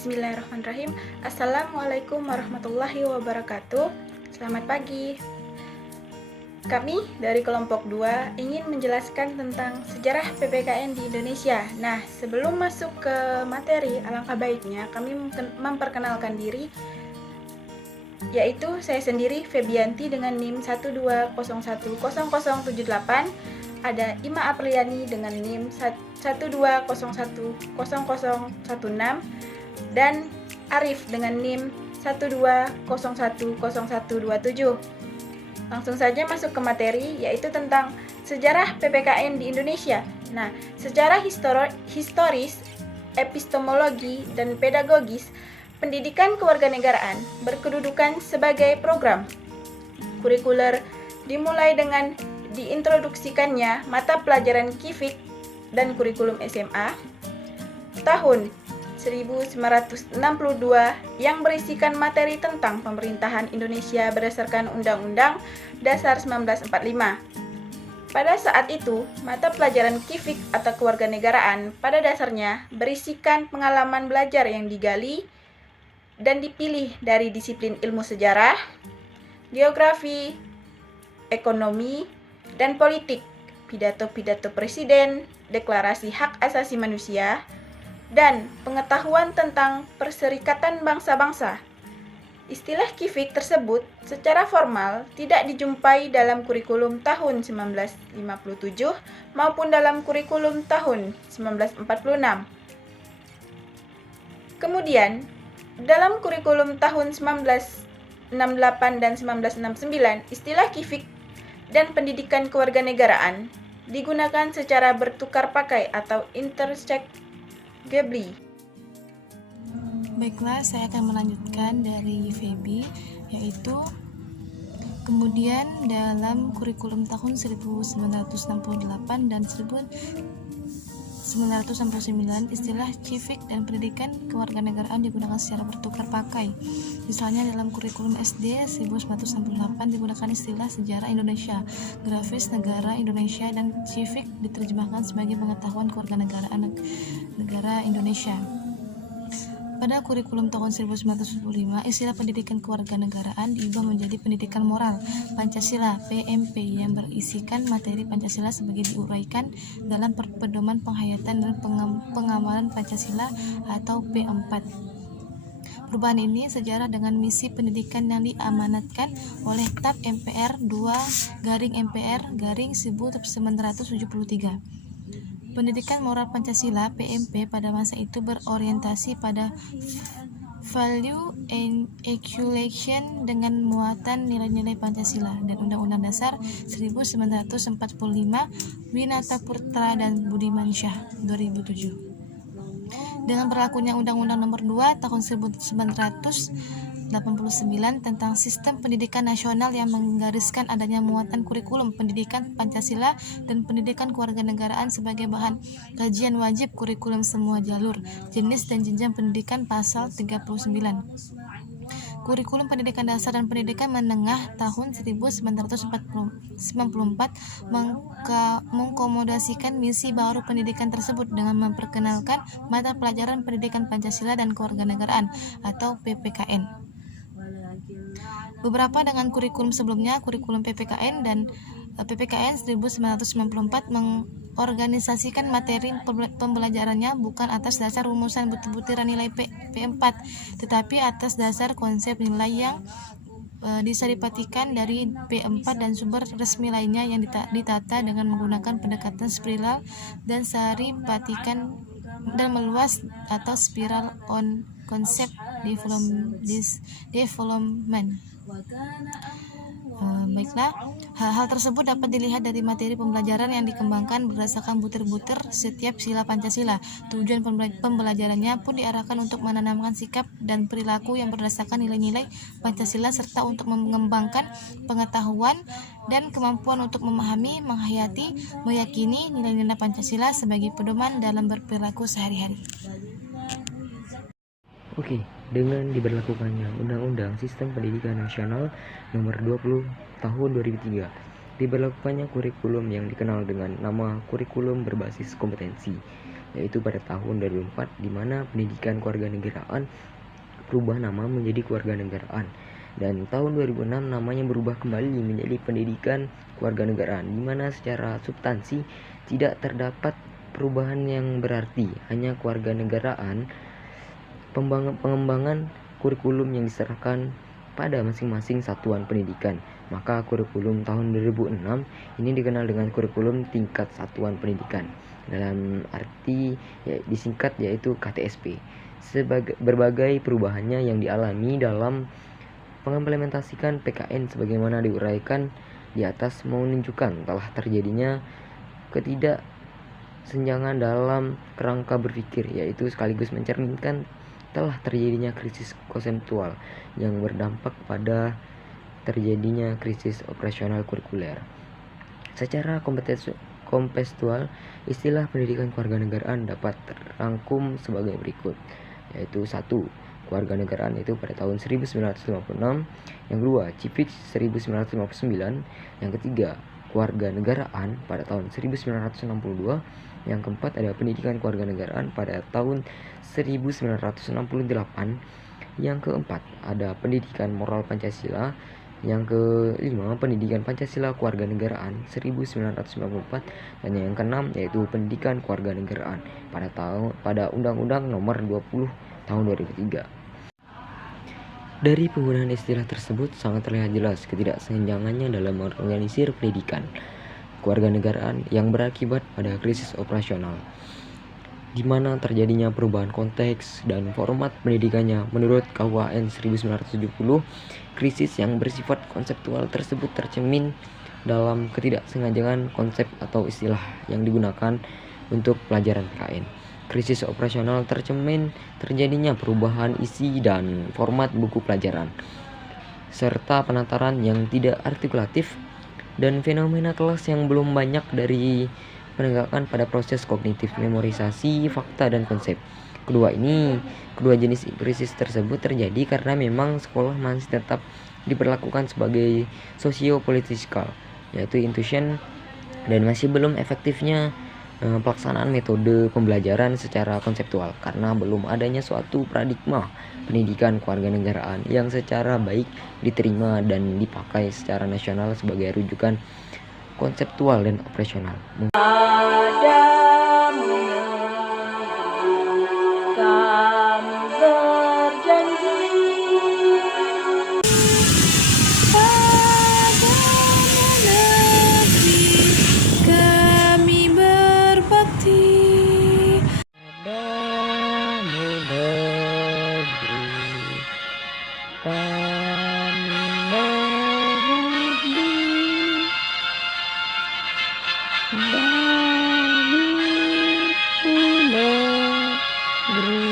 Bismillahirrahmanirrahim. Assalamualaikum warahmatullahi wabarakatuh. Selamat pagi. Kami dari kelompok 2 ingin menjelaskan tentang sejarah PPKN di Indonesia. Nah, sebelum masuk ke materi, alangkah baiknya kami memperkenalkan diri, yaitu saya sendiri Febianti dengan NIM 120100078, ada Ima Apriliani dengan NIM 120100016, dan Arif dengan NIM 120100127. Langsung saja masuk ke materi, yaitu tentang sejarah PPKN di Indonesia. Nah, secara historis, epistemologi, dan pedagogis, pendidikan kewarganegaraan berkedudukan sebagai program kurikuler dimulai dengan diintroduksikannya mata pelajaran KIFIK dan kurikulum SMA tahun 1962 yang berisikan materi tentang pemerintahan Indonesia berdasarkan Undang-Undang Dasar 1945. Pada saat itu, mata pelajaran KIFIK atau kewarganegaraan pada dasarnya berisikan pengalaman belajar yang digali dan dipilih dari disiplin ilmu sejarah, geografi, ekonomi, dan politik, pidato-pidato presiden, deklarasi hak asasi manusia, dan pengetahuan tentang perserikatan bangsa-bangsa. Istilah KIFIK tersebut secara formal tidak dijumpai dalam kurikulum tahun 1957 maupun dalam kurikulum tahun 1946. Kemudian, dalam kurikulum tahun 1968 dan 1969, istilah KIFIK dan pendidikan kewarganegaraan digunakan secara bertukar pakai atau interchangeably. Baiklah, saya akan melanjutkan dari Feby, yaitu kemudian dalam kurikulum tahun 1968 dan 1969, istilah KIFIK dan pendidikan kewarganegaraan digunakan secara bertukar pakai. Misalnya dalam kurikulum SD 1968 digunakan istilah sejarah Indonesia, grafis negara Indonesia, dan KIFIK diterjemahkan sebagai pengetahuan kewarganegaraan negara Indonesia. Pada kurikulum tahun 1975, istilah pendidikan kewarganegaraan diubah menjadi pendidikan moral Pancasila (PMP) yang berisikan materi Pancasila sebagai diuraikan dalam pedoman penghayatan dan pengamalan Pancasila atau P4. Perubahan ini sejalan dengan misi pendidikan yang diamanatkan oleh TAP MPR 2-MPR-1973. Pendidikan moral Pancasila (PMP) pada masa itu berorientasi pada value and accumulation dengan muatan nilai-nilai Pancasila dan Undang-Undang Dasar 1945 Winata Putra dan Budimansyah 2007. Dengan berlakunya Undang-Undang Nomor 2 Tahun 1989 tentang Sistem Pendidikan Nasional yang menggariskan adanya muatan kurikulum pendidikan Pancasila dan pendidikan kewarganegaraan sebagai bahan kajian wajib kurikulum semua jalur, jenis, dan jenjang pendidikan pasal 39. Kurikulum Pendidikan Dasar dan Pendidikan Menengah tahun 1994 mengakomodasikan misi baru pendidikan tersebut dengan memperkenalkan mata pelajaran pendidikan Pancasila dan kewarganegaraan atau PPKN. Beberapa dengan kurikulum sebelumnya, kurikulum PPKN dan PPKN 1994 mengorganisasikan materi pembelajarannya bukan atas dasar rumusan butiran nilai P4, tetapi atas dasar konsep nilai yang disaripatikan dari P4 dan sumber resmi lainnya yang ditata dengan menggunakan pendekatan spiral dan saripatikan dan meluas atau spiral on concept development. Baiklah, hal tersebut dapat dilihat dari materi pembelajaran yang dikembangkan berdasarkan butir-butir setiap sila Pancasila. Tujuan pembelajarannya pun diarahkan untuk menanamkan sikap dan perilaku yang berdasarkan nilai-nilai Pancasila serta untuk mengembangkan pengetahuan dan kemampuan untuk memahami, menghayati, meyakini nilai-nilai Pancasila sebagai pedoman dalam berperilaku sehari-hari. Oke, dengan diberlakukannya Undang-Undang Sistem Pendidikan Nasional Nomor 20 Tahun 2003, diberlakukannya kurikulum yang dikenal dengan nama kurikulum berbasis kompetensi. yaitu pada tahun 2004, di mana pendidikan kewarganegaraan berubah nama menjadi kewarganegaraan. Dan tahun 2006 namanya berubah kembali menjadi pendidikan kewarganegaraan, di mana secara substansi tidak terdapat perubahan yang berarti, hanya kewarganegaraan, pengembangan kurikulum yang diserahkan pada masing-masing satuan pendidikan. Maka kurikulum tahun 2006 ini dikenal dengan kurikulum tingkat satuan pendidikan, dalam arti disingkat yaitu KTSP. Berbagai perubahannya yang dialami dalam mengimplementasikan PKN sebagaimana diuraikan di atas menunjukkan telah terjadinya ketidaksenjangan dalam kerangka berpikir, yaitu sekaligus mencerminkan telah terjadinya krisis konseptual yang berdampak pada terjadinya krisis operasional kurikuler. Secara kontekstual, istilah pendidikan kewarganegaraan dapat terangkum sebagai berikut, yaitu 1. Kewarganegaraan itu pada tahun 1956, yang kedua Cipik 1959, yang ketiga kewarganegaraan pada tahun 1962, yang keempat ada pendidikan kewarganegaraan pada tahun 1968, yang keempat ada pendidikan moral Pancasila, yang kelima pendidikan Pancasila kewarganegaraan 1994, dan yang keenam yaitu pendidikan kewarganegaraan pada Undang-Undang Nomor 20 tahun 2003. Dari penggunaan istilah tersebut sangat terlihat jelas ketidaksenjangannya dalam mengorganisir pendidikan kewarganegaraan yang berakibat pada krisis operasional, di mana terjadinya perubahan konteks dan format pendidikannya. Menurut KUHN 1970, krisis yang bersifat konseptual tersebut tercermin dalam ketidaksengajaan konsep atau istilah yang digunakan untuk pelajaran PKN. Krisis operasional tercermin terjadinya perubahan isi dan format buku pelajaran, serta penataran yang tidak artikulatif, dan fenomena kelas yang belum banyak dari penegakan pada proses kognitif, memorisasi fakta dan konsep. Kedua jenis krisis tersebut terjadi karena memang sekolah masih tetap diperlakukan sebagai sosiopolitikal, yaitu institution, dan masih belum efektifnya pelaksanaan metode pembelajaran secara konseptual karena belum adanya suatu paradigma pendidikan kewarganegaraan yang secara baik diterima dan dipakai secara nasional sebagai rujukan konseptual dan operasional. Kami